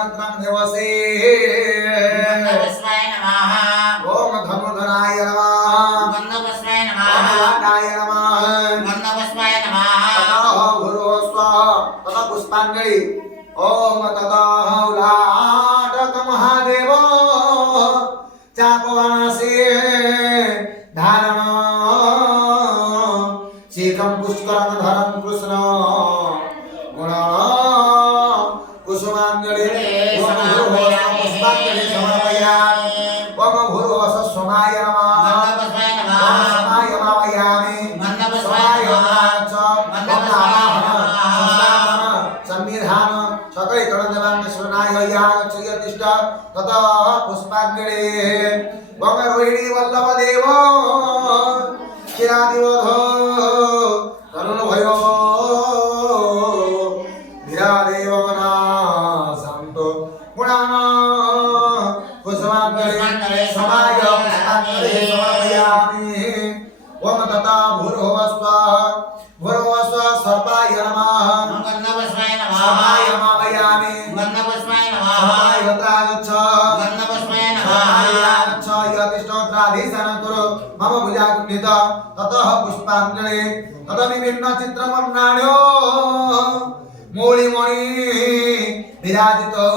रुद्रं देवसे गन्धपुष्पाय नमः ओम धनुधराय नमः गन्धपुष्पाय नमः वाटाय नमः गन्धपुष्पाय नमः ततः गुरो स्वाहा ततः पुष्पांजलि ओम ततः उलाटक महादेव चापवासे धारण शीघ्रं पुष्करं धरं कृष्ण गुण कुसुमांजलि पुष्पांजलि समर्पयामि ओम भूर्भुवः स्वमाय नमः गन्धपुष्पाय नमः समाय भावयामि गन्धपुष्पाय संविधान सकल गणदेवांग शरणाय यागच्छयतिष्ठ ततः पुष्पांजलि वम रोहिणी वल्लभ देव चिरादिवधो तरुण भयो धीरादेव मना संतो गुणाना पुष्पांजलि समाय पुष्पांजलि समर्पयामि ओम तथा भूर्भुवस्व सर्पाय नमः गन्धपुष्पाय नमः समाय भावयामि गन्धपुष्पाय नमः समाय भद्रागच्छ गन्धपुष्पाय नमः समायागच्छ यतिष्ठोत्राधीशनं कुरु मम भुजाग्नित ततः पुष्पाञ्जलि ततः विभिन्न चित्रवर्णाढ्यो मूलिमणि विराजितो